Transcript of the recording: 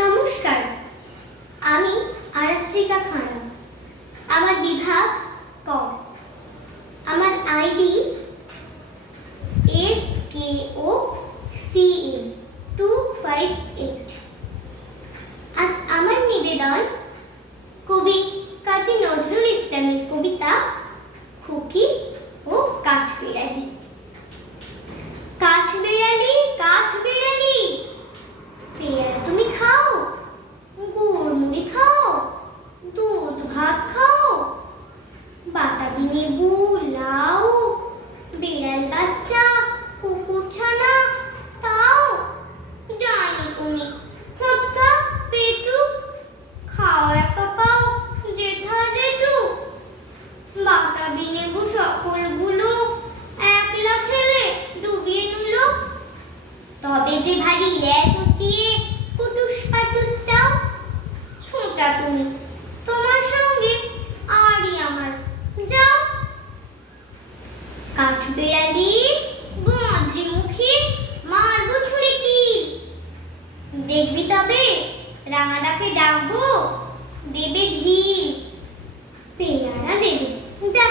নমস্কার, আমি আরাত্রিকা খাঁড়া। আমার বিভাগ ক। আমার আইডি SKOCA258। আজ আমার নিবেদন কবি কাজী নজরুল ইসলামের কবিতা খুকি ও কাঠবিড়ালি। কাঠবিড়ালি, কাঠবিড়ালি, পেয়ারা তুমি খাও, গুড় মুড়ি খাও, দুধ ভাত খাও, বাতাবি লেবু, লাউ, বিড়াল বাচ্চা, কুকুর ছানা তাও। জানি তুমি হোঁতকা পেটু, খাও একা পাও জেঠা জেঠু। বাতাবি লেবু সকলগুলো একলা খেলে ডুবিয়ে নিল। তবে যে ভারী লেজ উঁচিয়ে কুটুস পাটুস চাও, ছোঁচা তুমি, তোমার সঙ্গে আরই আমার, যাও। কাঠবিড়ালি গোঁধরি মুখে মারব ছুঁড়ে কি, দেখবি তবে রাঙাদাকে ডাকবো, দেবে ঘি, পেয়ারা দেবে, যা